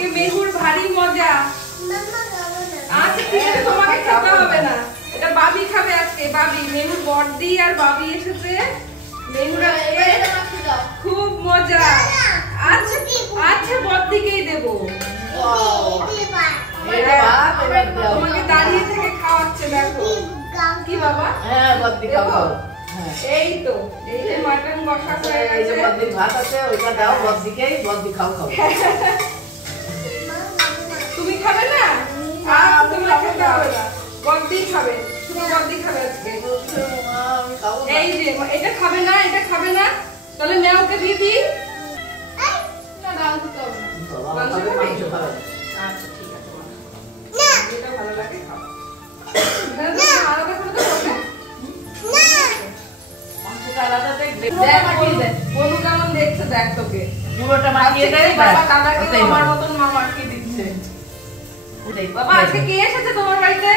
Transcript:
আজকে মেহুর ভারী মজা। আচ্ছা ঠিক আছে, তোমাকে খেতে হবে না, এটা বাবি খাবে আজকে। বাবি, মেহুর বড়দি আর বাবি এসেছে। মেহুর খুব মজা। আচ্ছা আচ্ছা, বড়দিকেই দেবো। তোমাকে দাঁড়িয়ে থেকে খাওয়াচ্ছে, দেখো কি বাবা। হ্যাঁ বদ্দি খাও। এই তো এই যে মাটন কষা হয়ে গেছে। এই যে বদ্দির ভাত আছে, ওইটা দাও বদ্দিকেই, বদ্দি খাও খাও। তুমি খাবে না? আর তোমরা খেতে হবে না, বদ্দি খাবে, শুধু বদ্দি খাবে আজকে। এই যে এটা খাবে না, এটা খাবে না, তাহলে মেয়েকে দিয়ে দিই। না দাও দিতে হবে না, মাংস খাবে। আচ্ছা ঠিক আছে, যেটা ভালো লাগে খাও। আলাদা করে দেবো না, মাংসটা আলাদা দেখবে। বনু কেমন দেখছে দেখ, তোকে পুরোটা মাখিয়ে দেয়। বাবা দাদাকে আমার মতন মা মাখিয়ে দিচ্ছে। বাবা আজকে কে এসেছে তোমার বাড়িতে?